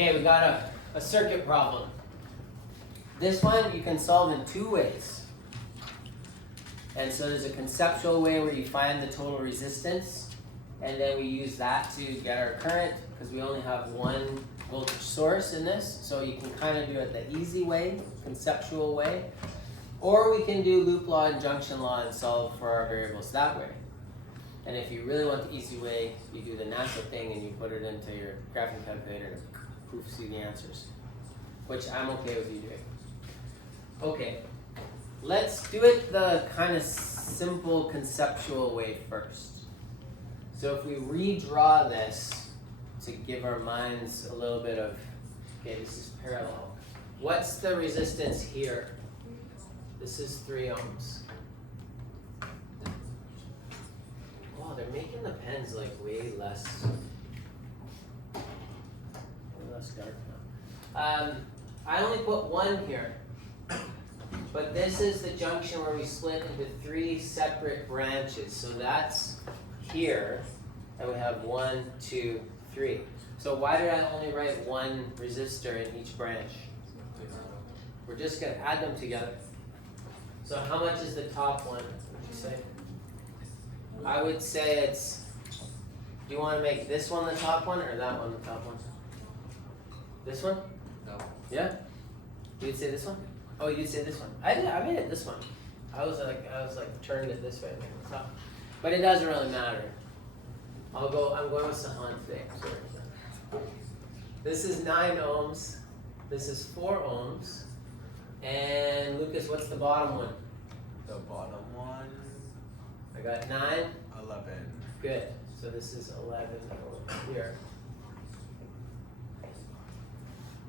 Okay, we got a circuit problem. This one you can solve in two ways. And so there's a conceptual way where you find the total resistance, and then we use that to get our current, because we only have one voltage source in this. So you can kind of do it the easy way, conceptual way. Or we can do loop law and junction law and solve for our variables that way. And if you really want the easy way, you do the NASA thing and you put it into your graphing calculator to poof see the answers, which I'm okay with you doing. Okay, let's do it the kind of simple conceptual way first. So if we redraw this to give our minds a little bit of, okay, this is parallel. What's the resistance here? This is 3 ohms. Oh, they're making the pens like way less dark now. I only put 1 here, but this is the junction where we split into 3 separate branches. So that's here, and we have 1, 2, 3. So why did I only write 1 resistor in each branch? We're just going to add them together. So how much is the top one, would you say? I would say it's, do you want to make this one the top one or that one the top one? This one? No. Yeah? You'd say this one? Oh, you'd say this one. I made it this one. I was like turning it this way and making it top. But it doesn't really matter. I'm going with Sahan today. This is 9 ohms. This is 4 ohms. And Lucas, what's the bottom one? The bottom one, I got 9. 11. Good. So this is 11 over here.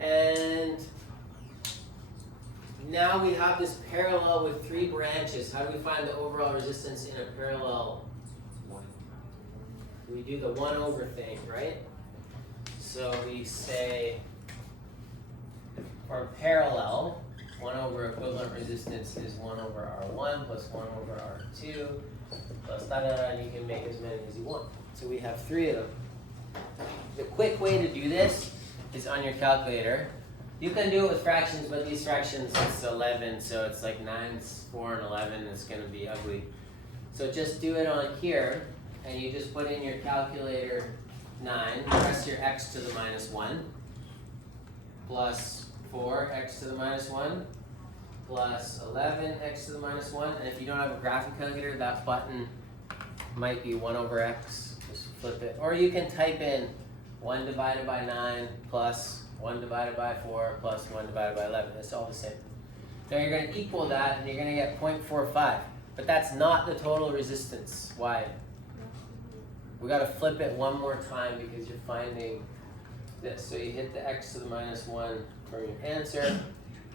And now we have this parallel with 3 branches. How do we find the overall resistance in a parallel? We do the 1 over thing, right? So we say for parallel, 1 over equivalent resistance is 1 over R1 plus 1 over R2 plus da-da-da, and you can make as many as you want. So we have 3 of them. The quick way to do this is on your calculator. You can do it with fractions, but these fractions, it's 11, so it's like 9, 4, and 11, it's going to be ugly. So just do it on here, and you just put in your calculator 9, press your x to the minus 1, plus 4 x to the minus 1 plus 11 x to the minus 1. And if you don't have a graphing calculator, that button might be 1 over x. Just flip it. Or you can type in 1 divided by 9 plus 1 divided by 4 plus 1 divided by 11. It's all the same. Now you're going to equal that and you're going to get 0.45. But that's not the total resistance. Why? We got to flip it one more time because you're finding this. So you hit the x to the minus 1 from your answer,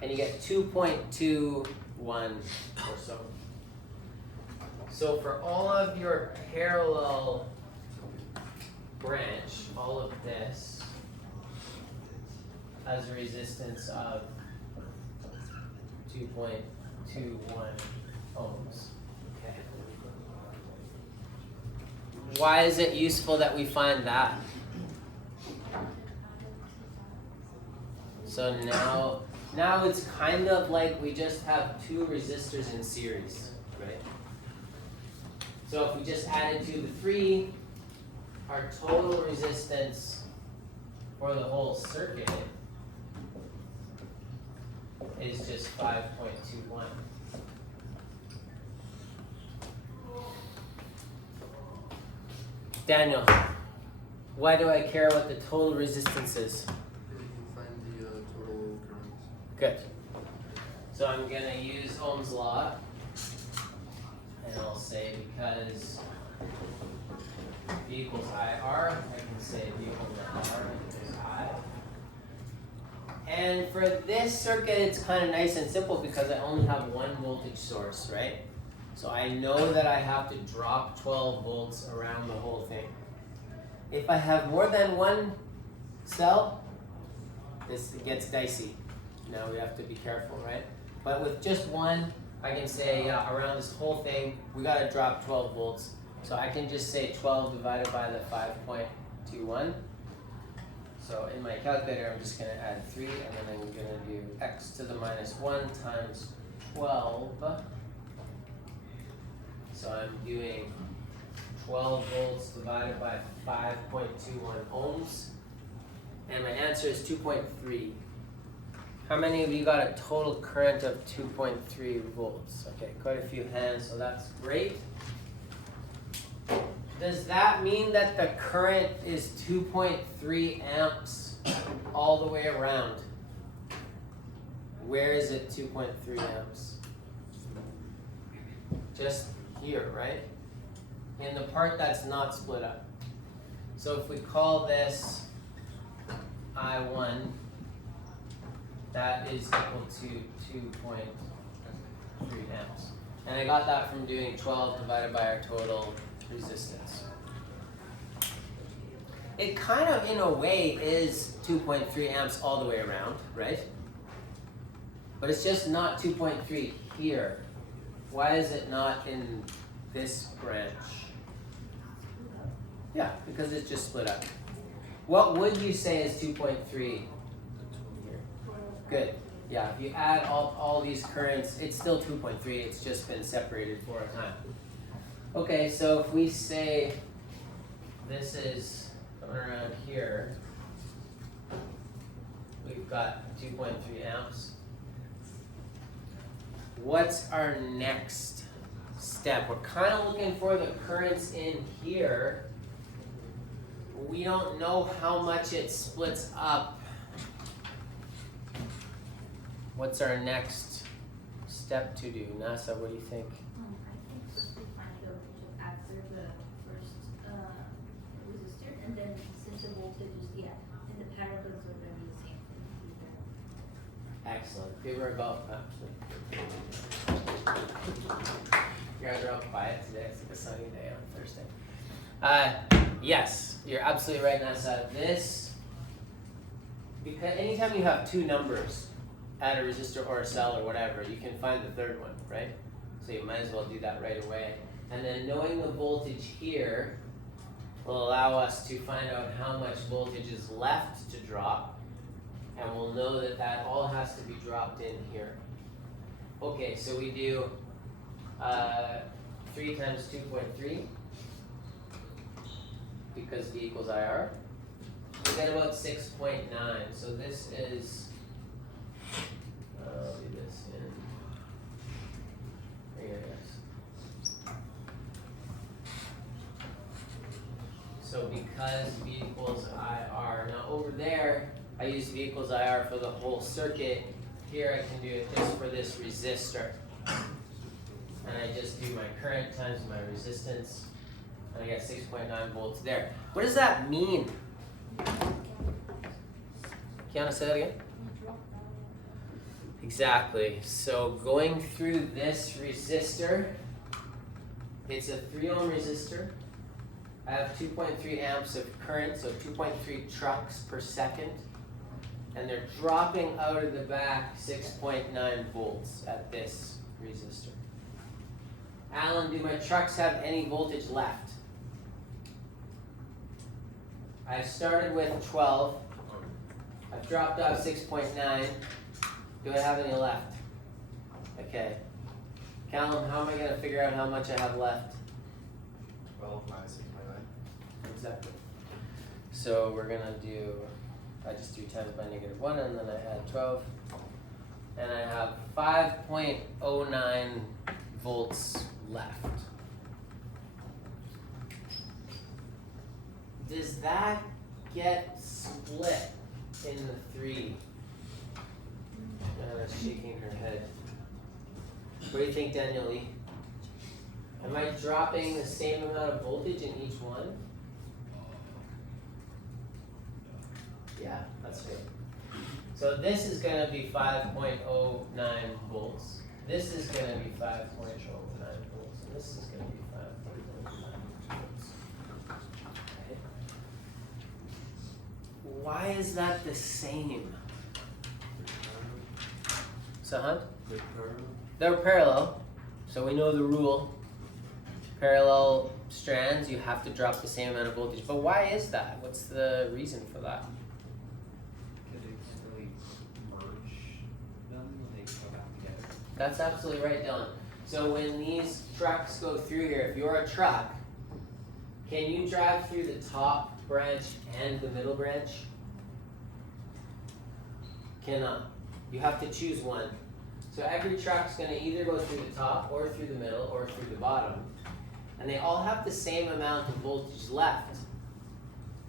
and you get 2.21 or so. So for all of your parallel branch, all of this has a resistance of 2.21 ohms. Okay. Why is it useful that we find that? So now it's kind of like we just have 2 resistors in series, right? So if we just added 2 to the 3, our total resistance for the whole circuit is just 5.21. Daniel, why do I care what the total resistance is? Good. So I'm going to use Ohm's law, and I'll say because V equals IR, I can say V equals R equals I. And for this circuit, it's kind of nice and simple because I only have 1 voltage source, right? So I know that I have to drop 12 volts around the whole thing. If I have more than 1 cell, this gets dicey. Now we have to be careful, right? But with just 1, I can say around this whole thing, we got to drop 12 volts. So I can just say 12 divided by the 5.21. So in my calculator, I'm just going to add 3, and then I'm going to do x to the minus 1 times 12. So I'm doing 12 volts divided by 5.21 ohms. And my answer is 2.3. How many of you got a total current of 2.3 volts? Okay, quite a few hands, so that's great. Does that mean that the current is 2.3 amps all the way around? Where is it 2.3 amps? Just here, right? In the part that's not split up. So if we call this I1, that is equal to 2.3 amps. And I got that from doing 12 divided by our total resistance. It kind of, in a way, is 2.3 amps all the way around, right? But it's just not 2.3 here. Why is it not in this branch? Yeah, because it's just split up. What would you say is 2.3 here? Good. Yeah, if you add all these currents, it's still 2.3. It's just been separated for a time. Okay, so if we say this is coming around here, we've got 2.3 amps. What's our next step? We're kind of looking for the currents in here. We don't know how much it splits up. What's our next step to do? NASA, what do you think? I think first we find the voltage after the first resistor, and then since the voltage is, and the parallels are going to be the same for either. Excellent. Favor about you guys are all quiet today. It's like a sunny day on Thursday. Yes, you're absolutely right, NASA. This, because anytime you have two numbers, add a resistor or a cell or whatever, you can find the third one, right? So you might as well do that right away. And then knowing the voltage here will allow us to find out how much voltage is left to drop, and we'll know that that all has to be dropped in here. Okay, so we do 3 times 2.3, because V equals IR. We get about 6.9, so this is, I'll do this in, here it is. So because V equals IR, now over there, I use V equals IR for the whole circuit. Here I can do it just for this resistor. And I just do my current times my resistance, and I get 6.9 volts there. What does that mean? Kiana, say that again? Exactly. So going through this resistor, it's a 3 ohm resistor. I have 2.3 amps of current, so 2.3 trucks per second. And they're dropping out of the back 6.9 volts at this resistor. Alan, do my trucks have any voltage left? I started with 12. I've dropped off 6.9. Do I have any left? Okay. Callum, how am I going to figure out how much I have left? 12 minus 6.9. Exactly. So we're going to do, I just do times by -1, and then I add 12. And I have 5.09 volts left. Does that get split in the 3? Anna's shaking her head. What do you think, Daniel Lee? Am I dropping the same amount of voltage in each one? Yeah, that's good. So this is going to be 5.09 volts. This is going to be 5.09 volts. And this is going to be 5.09 volts. Okay. Why is that the same? So, huh? They're parallel. So we know the rule. Parallel strands, you have to drop the same amount of voltage. But why is that? What's the reason for that? That's absolutely right, Dylan. So when these trucks go through here, if you're a truck, can you drive through the top branch and the middle branch? Cannot. You have to choose one. So every truck's gonna either go through the top or through the middle or through the bottom. And they all have the same amount of voltage left.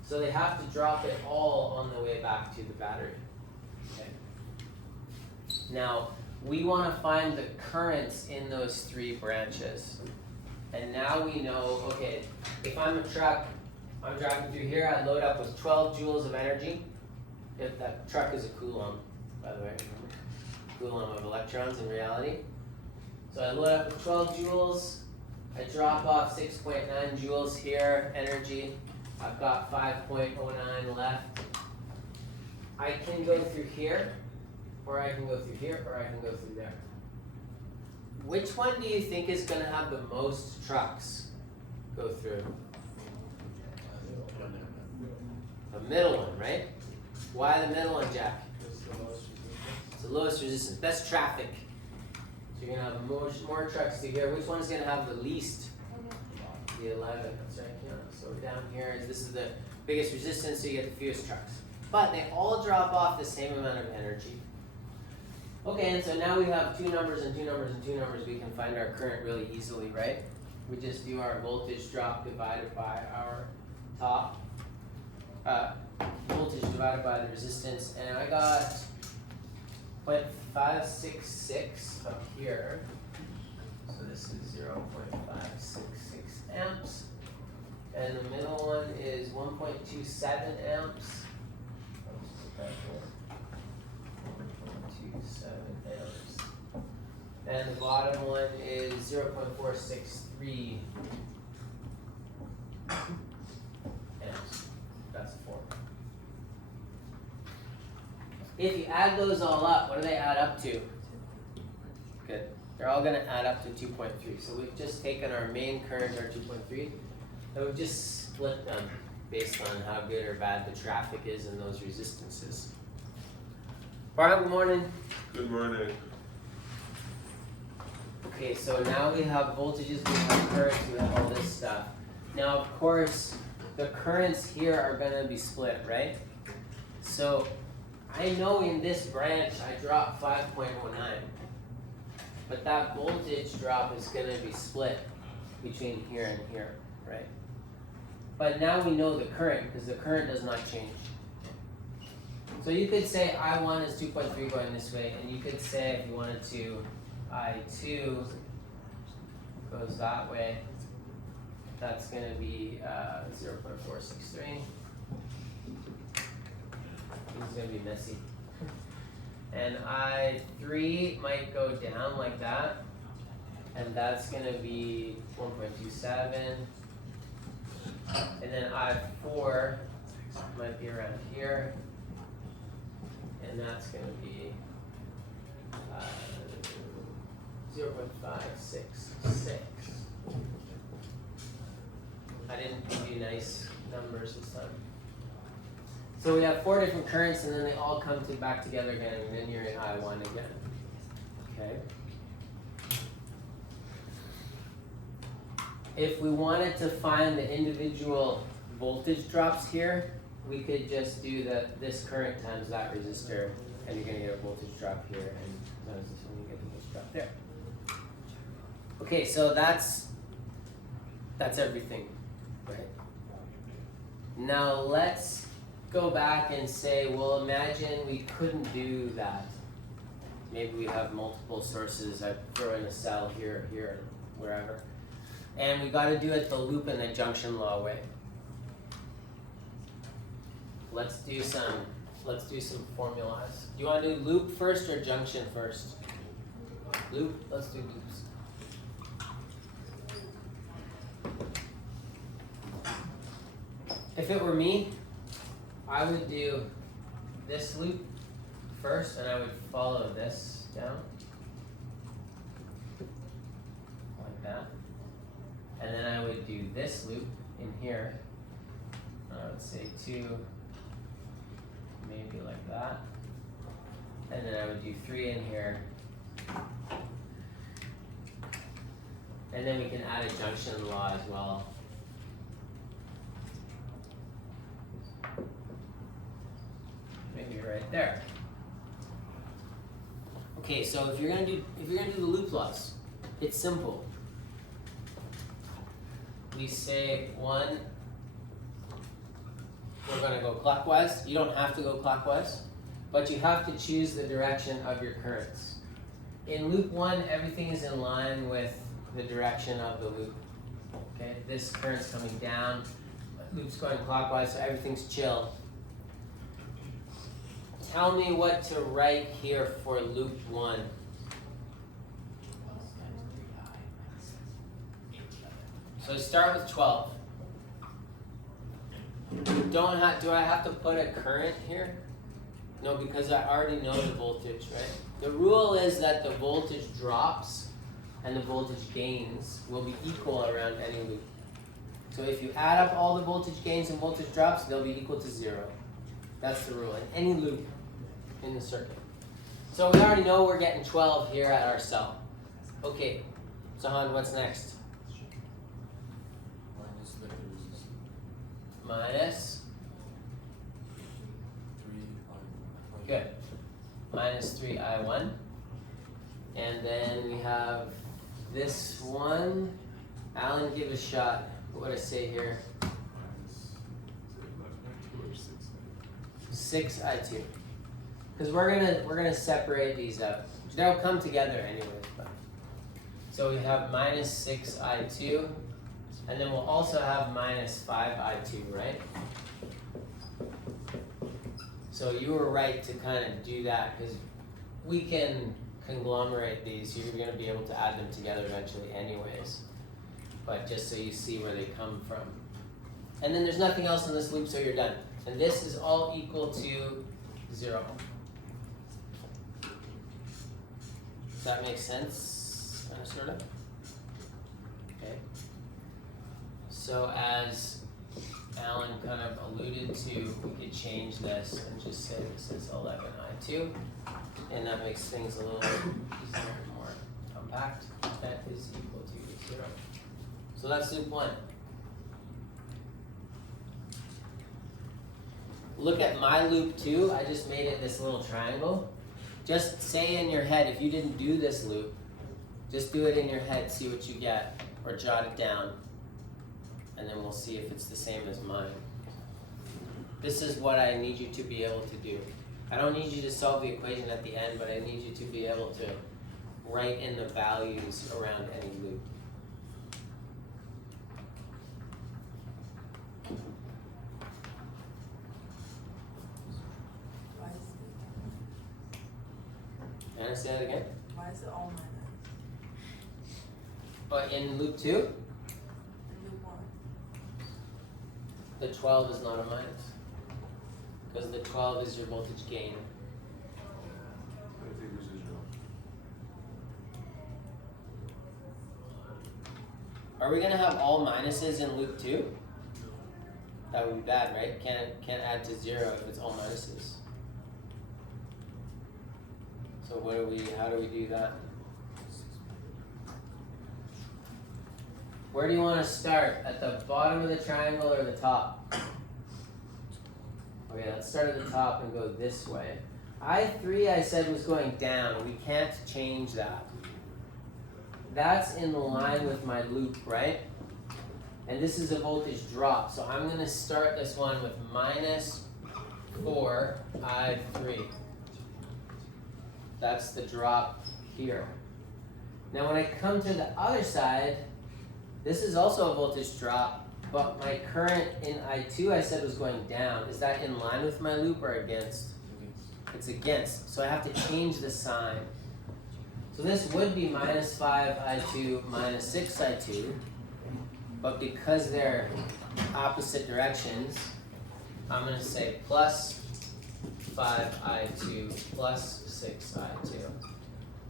So they have to drop it all on the way back to the battery. Okay. Now, we want to find the currents in those 3 branches. And now we know, okay, if I'm a truck, I'm driving through here, I load up with 12 joules of energy. If that truck is a Coulomb, by the way, Coulomb of electrons in reality. So I load up with 12 joules, I drop off 6.9 joules here, energy. I've got 5.09 left. I can go through here, or I can go through here, or I can go through there. Which one do you think is going to have the most trucks go through? The middle one, right? Why the middle one, Jack? It's the lowest resistance, best traffic. So you're going to have more trucks through here. Which one's going to have the least? The 11, that's right. Yeah. So down here, this is the biggest resistance, so you get the fewest trucks. But they all drop off the same amount of energy. Okay, and so now we have 2 numbers and 2 numbers and 2 numbers. We can find our current really easily, right? We just do our voltage drop divided by our top. Voltage divided by the resistance, and I got 0.566 up here. So this is 0.566 amps. And the middle one is 1.27 amps. 1.27 amps. And the bottom one is 0.463 amps. That's 4. If you add those all up, what do they add up to? Good. They're all going to add up to 2.3. So we've just taken our main current, our 2.3, and we've just split them based on how good or bad the traffic is in those resistances. Barnum, good morning. Good morning. Okay, so now we have voltages, we have currents, we have all this stuff. Now, of course, the currents here are going to be split, right? So I know in this branch I dropped 5.09. But that voltage drop is going to be split between here and here, right? But now we know the current, because the current does not change. So you could say I1 is 2.3 going this way, and you could say if you wanted to, I2 goes that way. That's going to be 0.463. This is going to be messy. And I3 might go down like that, and that's going to be 1.27. And then I4 might be around here, and that's going to be 0.566. I didn't give you nice numbers this time. So we have 4 different currents, and then they all come back together again, and then you're in I1 again. Okay. If we wanted to find the individual voltage drops here, we could just do this current times that resistor, and you're going to get a voltage drop here, and times this one, you get the voltage drop there. Okay, so that's everything, right? Now let's go back and say, well, imagine we couldn't do that. Maybe we have multiple sources. I throw in a cell here, here, wherever. And we got to do it the loop and the junction law way. Let's do some formulas. Do you want to do loop first or junction first? Loop? Let's do loops. If it were me, I would do this loop first, and I would follow this down like that. And then I would do this loop in here. I would say 2, maybe like that. And then I would do 3 in here, And then we can add a junction law as well. Maybe right there. Okay, so if you're gonna do the loop laws, it's simple. We say one, we're gonna go clockwise. You don't have to go clockwise, but you have to choose the direction of your currents. In loop one, everything is in line with the direction of the loop. Okay, this current's coming down, loop's going clockwise, so everything's chill. Tell me what to write here for loop one. So start with 12. Do I have to put a current here? No, because I already know the voltage, right? The rule is that the voltage drops and the voltage gains will be equal around any loop. So if you add up all the voltage gains and voltage drops, they'll be equal to 0. That's the rule in any loop in the circuit. So we already know we're getting 12 here at our cell. Okay, Zahan, what's next? Minus. Good. Minus 3I1. And then we have this one. Alan, give a shot. What did I say here? 6I2. Because we're gonna separate these out. They'll come together anyways. But. So we have minus 6I2. And then we'll also have minus 5I2, right? So you were right to kind of do that because we can conglomerate these. You're going to be able to add them together eventually anyways. But just so you see where they come from. And then there's nothing else in this loop, so you're done. And this is all equal to 0. Does that make sense? Kind of, sort of? Okay. So as Alan kind of alluded to, we could change this and just say this is 11I2, and that makes things a little easier and more compact. That is equal to 0. So that's loop 1. Look at my loop 2. I just made it this little triangle. Just say in your head, if you didn't do this loop, just do it in your head, see what you get, or jot it down. And then we'll see if it's the same as mine. This is what I need you to be able to do. I don't need you to solve the equation at the end, but I need you to be able to write in the values around any loop. Can I say that again? Why is it all minus? But in loop 2? In loop 1. The 12 is not a minus. Because the 12 is your voltage gain. I think residual. Are we gonna have all minuses in loop 2? That would be bad, right? Can't add to 0 if it's all minuses. So how do we do that? Where do you want to start? At the bottom of the triangle or the top? Okay, let's start at the top and go this way. I3 I said was going down. We can't change that. That's in line with my loop, right? And this is a voltage drop. So I'm going to start this one with minus 4I3. That's the drop here. Now when I come to the other side, this is also a voltage drop, but my current in I2 I said was going down. Is that in line with my loop or against? It's against, so I have to change the sign. So this would be minus 5I2 minus 6I2, but because they're opposite directions, I'm going to say plus 5I2 plus 6I2.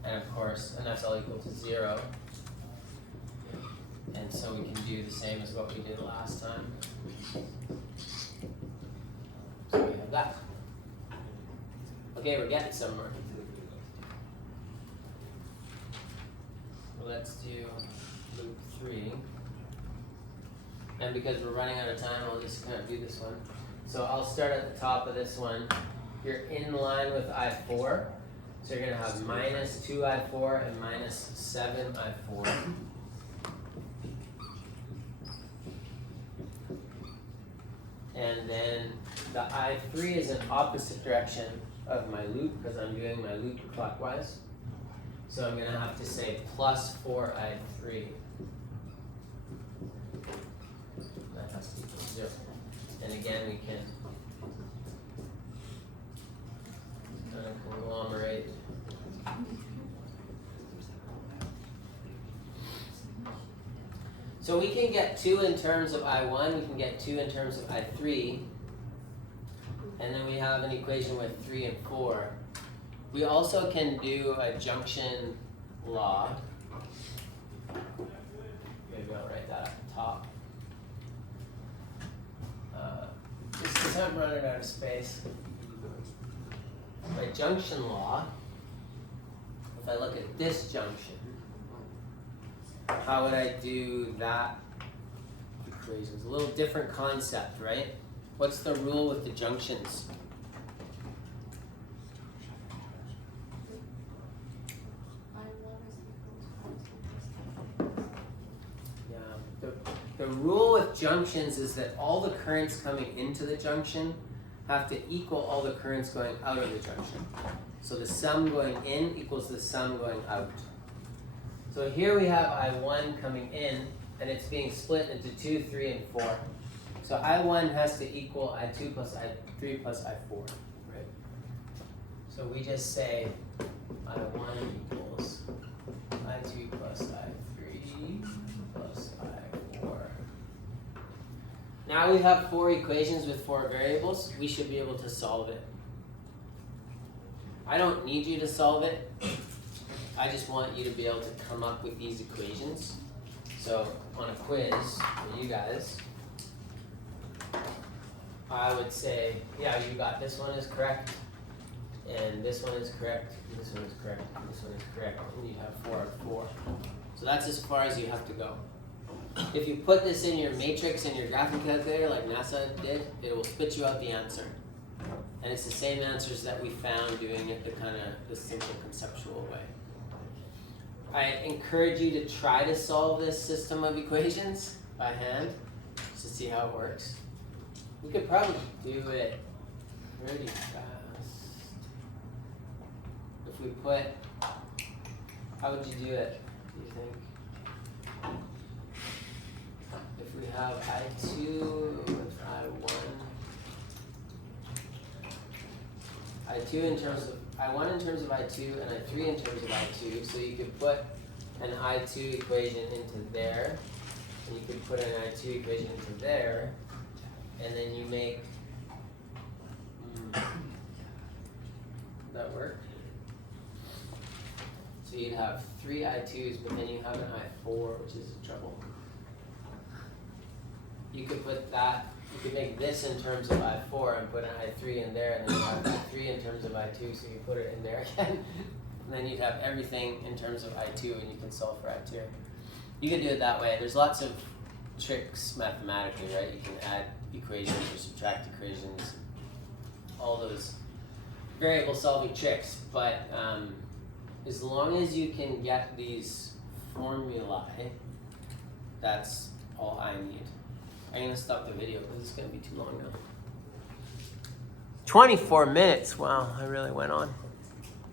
And of course, and that's all equal to 0. And so we can do the same as what we did last time. So we have that. Okay, we're getting somewhere. Let's do loop 3. And because we're running out of time, I'll just kind of do this one. So I'll start at the top of this one. You're in line with I4. So you're going to have minus 2I4 and minus 7I4. And then the I3 is in opposite direction of my loop because I'm doing my loop clockwise. So I'm going to have to say plus 4I3. That has to equal 0. And again, we can kind of conglomerate. So we can get 2 in terms of I1, we can get 2 in terms of I3, and then we have an equation with 3 and 4. We also can do a junction law. Maybe I'll write that at the top. Just because I'm running out of space. By junction law, if I look at this junction, how would I do that equation? It's a little different concept, right? What's the rule with the junctions? Yeah, the rule with junctions is that all the currents coming into the junction have to equal all the currents going out of the junction. So the sum going in equals the sum going out. So here we have I1 coming in, and it's being split into 2, 3, and 4. So I1 has to equal I2 plus I3 plus I4, right? So we just say I1 equals I2 plus I3 plus I4. Now we have 4 equations with 4 variables. We should be able to solve it. I don't need you to solve it. I just want you to be able to come up with these equations. So on a quiz for you guys, I would say, yeah, you got this one is correct, and this one is correct, and this one is correct, and this one is correct, and you have 4 out of 4. So that's as far as you have to go. If you put this in your matrix and your graphing calculator like NASA did, it will spit you out the answer. And it's the same answers that we found doing it the simple conceptual way. I encourage you to try to solve this system of equations by hand, just to see how it works. We could probably do it pretty fast. If we put, how would you do it, do you think? If we have I2 with I1 in terms of I1 in terms of I2 and I3 in terms of I2, so you could put an I2 equation into there, and you could put an I2 equation into there, and then you make, that work? So you'd have 3 I2s, but then you have an I4, which is trouble. You could put that, you could make this in terms of I4 and put an I3 in there, and then you have I3 in terms of I2, so you put it in there again. And then you'd have everything in terms of I2, and you can solve for I2. You can do it that way. There's lots of tricks mathematically, right? You can add equations or subtract equations, all those variable solving tricks. But as long as you can get these formulae, that's all I need. I'm going to stop the video because it's going to be too long now. 24 minutes. Wow, I really went on.